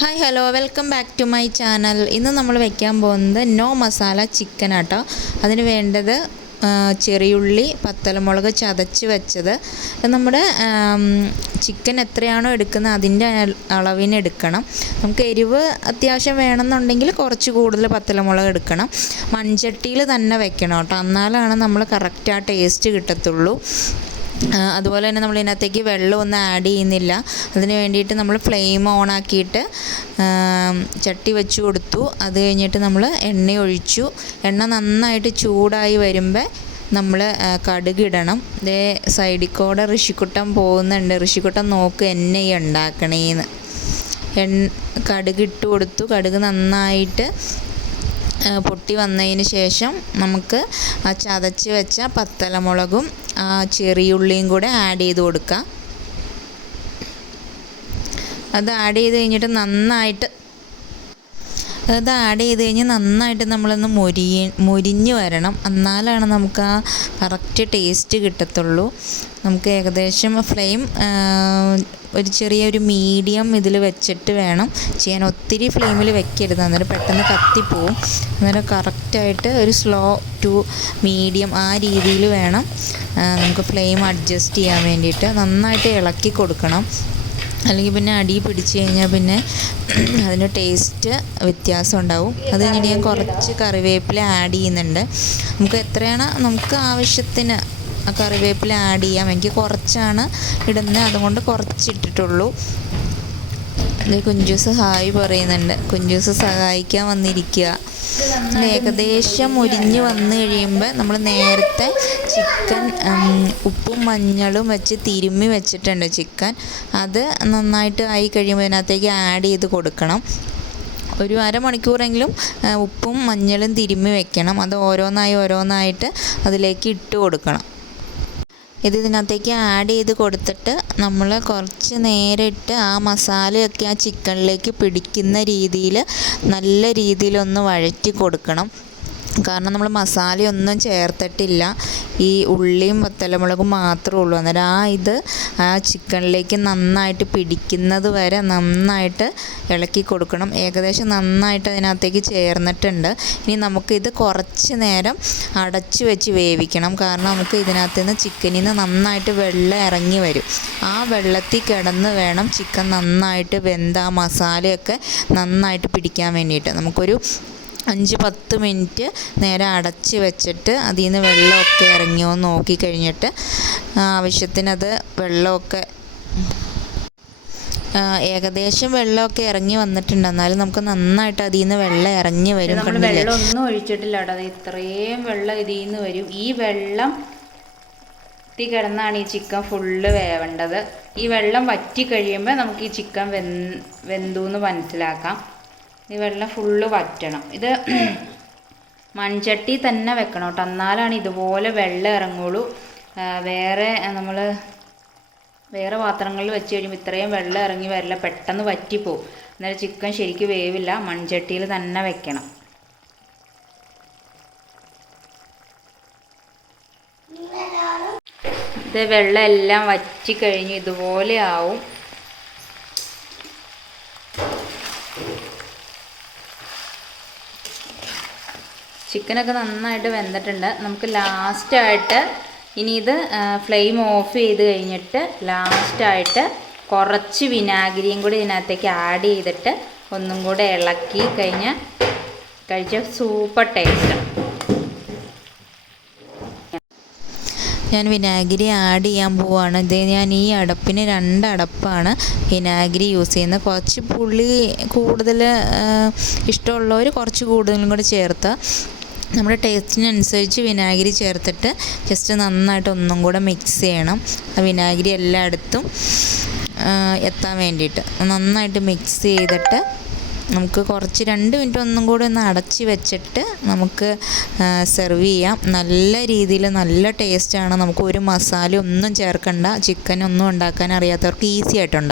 Hi hello welcome back to my channel. ഇന്ന് നമ്മൾ വയ്ക്കാൻ പോകുന്നത് നോ മസാല ചിക്കൻ ആട്ടോ. അതിന് വേണ്ടത് ചെറിയുള്ളി, പത്തലമുളക് ചതച്ച് വെച്ചത്. നമ്മുടെ ചിക്കൻ എത്രയാണോ എടുക്കുന്നത് അതിൻ്റെ അളവിന് എടുക്കണം. നമുക്ക് എരിവ് അത്യാവശ്യം വേണമെന്നുണ്ടെങ്കിൽ കുറച്ച് കൂടുതൽ പത്തലമുളക് എടുക്കണം. മൺചട്ടിയിൽ തന്നെ വെക്കണം കേട്ടോ, എന്നാലാണ് നമ്മൾ കറക്റ്റ് ആ ടേസ്റ്റ് കിട്ടത്തുള്ളൂ. അതുപോലെ തന്നെ നമ്മൾ ഇതിനകത്തേക്ക് വെള്ളമൊന്നും ആഡ് ചെയ്യുന്നില്ല. അതിന് വേണ്ടിയിട്ട് നമ്മൾ ഫ്ലെയിം ഓൺ ആക്കിയിട്ട് ചട്ടി വെച്ച് കൊടുത്തു. അത് കഴിഞ്ഞിട്ട് നമ്മൾ എണ്ണ ഒഴിച്ചു. എണ്ണ നന്നായിട്ട് ചൂടായി വരുമ്പോൾ നമ്മൾ കടുക് ഇടണം. ഇതേ സൈഡിൽ കൂടെ ഋഷിക്കുട്ടൻ പോകുന്നുണ്ട്. ഋഷിക്കുട്ടൻ നോക്ക് എന്നെ ഉണ്ടാക്കണേന്ന്. കടുക് ഇട്ട് കൊടുത്തു. കടുക് നന്നായിട്ട് പൊട്ടി വന്നതിന് ശേഷം നമുക്ക് ആ ചതച്ച് വെച്ച പത്തലമുളകും ചെറിയുള്ളിയും കൂടെ ആഡ് ചെയ്ത് കൊടുക്കാം. അത് ആഡ് ചെയ്ത് കഴിഞ്ഞിട്ട് നന്നായിട്ട് നമ്മളൊന്ന് മൊരിഞ്ഞ് വരണം. എന്നാലാണ് നമുക്ക് ആ കറക്റ്റ് ടേസ്റ്റ് കിട്ടത്തുള്ളൂ. നമുക്ക് ഏകദേശം ഫ്ലെയിം ഒരു ചെറിയൊരു മീഡിയം ഇതിൽ വെച്ചിട്ട് വേണം ചെയ്യാൻ. ഒത്തിരി ഫ്ലെയിമിൽ വെക്കരുത്, അന്നേരം പെട്ടെന്ന് കത്തിപ്പോവും. അന്നേരം കറക്റ്റായിട്ട് ഒരു സ്ലോ ടു മീഡിയം ആ രീതിയിൽ വേണം നമുക്ക് ഫ്ലെയിം അഡ്ജസ്റ്റ് ചെയ്യാൻ വേണ്ടിയിട്ട്. നന്നായിട്ട് ഇളക്കി കൊടുക്കണം, അല്ലെങ്കിൽ പിന്നെ അടി പിടിച്ച് കഴിഞ്ഞാൽ പിന്നെ അതിൻ്റെ ടേസ്റ്റ് വ്യത്യാസം ഉണ്ടാവും. അത് കഴിഞ്ഞിട്ട് ഞാൻ കുറച്ച് കറിവേപ്പില ആഡ് ചെയ്യുന്നുണ്ട്. നമുക്ക് എത്രയാണ് നമുക്ക് ആവശ്യത്തിന് ആ കറിവേപ്പില ആഡ് ചെയ്യാം. എനിക്ക് കുറച്ചാണ് ഇടുന്നത്, അതുകൊണ്ട് കുറച്ചിട്ടിട്ടുള്ളൂ. കുഞ്ചൂസ് ഹായ് പറയുന്നുണ്ട്. കുഞ്ചൂസ് സഹായിക്കാൻ വന്നിരിക്കുക. ഏകദേശം മുരിഞ്ഞ് വന്നു കഴിയുമ്പോൾ നമ്മൾ നേരത്തെ ചിക്കൻ ഉപ്പും മഞ്ഞളും വെച്ച് തിരുമ്മി വെച്ചിട്ടുണ്ട് ചിക്കൻ. അത് നന്നായിട്ട് ആയി കഴിയുമ്പോൾ ഇതിനകത്തേക്ക് ആഡ് ചെയ്ത് കൊടുക്കണം. ഒരു അരമണിക്കൂറെങ്കിലും ഉപ്പും മഞ്ഞളും തിരുമ്മി വെക്കണം. അത് ഓരോന്നായിട്ട് അതിലേക്ക് ഇട്ട് കൊടുക്കണം. ഇതിനകത്തേക്ക് ആഡ് ചെയ്ത് കൊടുത്തിട്ട് നമ്മൾ കുറച്ച് നേരം ഇട്ട് ആ മസാലയൊക്കെ ആ ചിക്കനിലേക്ക് പിടിക്കുന്ന രീതിയിൽ നല്ല രീതിയിലൊന്ന് വഴറ്റി കൊടുക്കണം. കാരണം നമ്മൾ മസാലയൊന്നും ചേർത്തിട്ടില്ല, ഈ ഉള്ളിയും പത്തലമുളകും മാത്രമേ ഉള്ളൂ. അന്നേരം ആ ചിക്കനിലേക്ക് നന്നായിട്ട് പിടിക്കുന്നത് വരെ നന്നായിട്ട് ഇളക്കി കൊടുക്കണം. ഏകദേശം നന്നായിട്ട് അതിനകത്തേക്ക് ചേർന്നിട്ടുണ്ട്. ഇനി നമുക്കിത് കുറച്ച് നേരം അടച്ച് വെച്ച് വേവിക്കണം. കാരണം നമുക്ക് ഇതിനകത്ത് നിന്ന് ചിക്കനിൽ നിന്ന് നന്നായിട്ട് വെള്ളം ഇറങ്ങി വരും. ആ വെള്ളത്തിൽ കിടന്ന് വേണം ചിക്കൻ നന്നായിട്ട് വെന്ത ആ മസാലയൊക്കെ നന്നായിട്ട് പിടിക്കാൻ വേണ്ടിയിട്ട്. നമുക്കൊരു 5-10 മിനിറ്റ് നേരം അടച്ച് വെച്ചിട്ട് അതിൽ നിന്ന് വെള്ളമൊക്കെ ഇറങ്ങിയോ എന്ന് നോക്കിക്കഴിഞ്ഞിട്ട് ആവശ്യത്തിനത് വെള്ളമൊക്കെ ഏകദേശം വെള്ളമൊക്കെ ഇറങ്ങി വന്നിട്ടുണ്ട്. എന്നാലും നമുക്ക് നന്നായിട്ട് അതിൽ നിന്ന് വെള്ളം ഇറങ്ങി വരും. വെള്ളം ഒന്നും ഒഴിച്ചിട്ടില്ല കേട്ടോ, അത് ഇത്രയും വെള്ളം ഇതിൽ നിന്ന് വരും. ഈ വെള്ളം കിടന്നാണ് ഈ ചിക്കൻ ഫുള്ള് വേവേണ്ടത്. ഈ വെള്ളം വറ്റി കഴിയുമ്പോൾ നമുക്ക് ഈ ചിക്കൻ വെന്തു എന്ന് മനസ്സിലാക്കാം. ഈ വെള്ളം ഫുള്ള് വറ്റണം. ഇത് മൺചട്ടി തന്നെ വെക്കണം കേട്ടോ, എന്നാലാണ് ഇതുപോലെ വെള്ളം ഇറങ്ങുള്ളൂ. വേറെ പാത്രങ്ങളിൽ വെച്ച് കഴിയുമ്പോൾ ഇത്രയും വെള്ളം ഇറങ്ങി വരില്ല, പെട്ടെന്ന് വറ്റിപ്പോവും. എന്നാലും ചിക്കൻ ശരിക്കും വേവില്ല. മൺചട്ടിയിൽ തന്നെ വെക്കണം. ഇത് വെള്ളം എല്ലാം വറ്റി കഴിഞ്ഞ് ഇതുപോലെ ആവും. ചിക്കനൊക്കെ നന്നായിട്ട് വെന്തിട്ടുണ്ട്. നമുക്ക് ലാസ്റ്റായിട്ട് ഇനി ഇത് ഫ്ലെയിം ഓഫ് ചെയ്ത് കഴിഞ്ഞിട്ട് ലാസ്റ്റായിട്ട് കുറച്ച് വിനാഗിരിയും കൂടി ഇതിനകത്തേക്ക് ആഡ് ചെയ്തിട്ട് ഒന്നും കൂടെ ഇളക്കി കഴിച്ച സൂപ്പർ ടേസ്റ്റ്. ഞാൻ വിനാഗിരി ആഡ് ചെയ്യാൻ പോവുകയാണ്. ഇത് ഞാൻ ഈ അടപ്പിന് 2 അടപ്പാണ് വിനാഗിരി യൂസ് ചെയ്യുന്നത്. കുറച്ച് പുളി കൂടുതൽ ഇഷ്ടമുള്ളവർ കുറച്ച് കൂടുതലും കൂടെ ചേർത്ത് നമ്മുടെ ടേസ്റ്റിനനുസരിച്ച് വിനാഗിരി ചേർത്തിട്ട് ജസ്റ്റ് നന്നായിട്ട് ഒന്നും കൂടെ മിക്സ് ചെയ്യണം. ആ വിനാഗിരി എല്ലായിടത്തും എത്താൻ വേണ്ടിയിട്ട് നന്നായിട്ട് മിക്സ് ചെയ്തിട്ട് നമുക്ക് കുറച്ച് 2 മിനിറ്റ് ഒന്നും കൂടി ഒന്ന് അടച്ച് വെച്ചിട്ട് നമുക്ക് സെർവ് ചെയ്യാം. നല്ല രീതിയിൽ നല്ല ടേസ്റ്റാണ്. നമുക്ക് ഒരു മസാല ഒന്നും ചേർക്കണ്ട. ചിക്കൻ ഒന്നും ഉണ്ടാക്കാൻ അറിയാത്തവർക്ക് ഈസി ആയിട്ടുണ്ട്.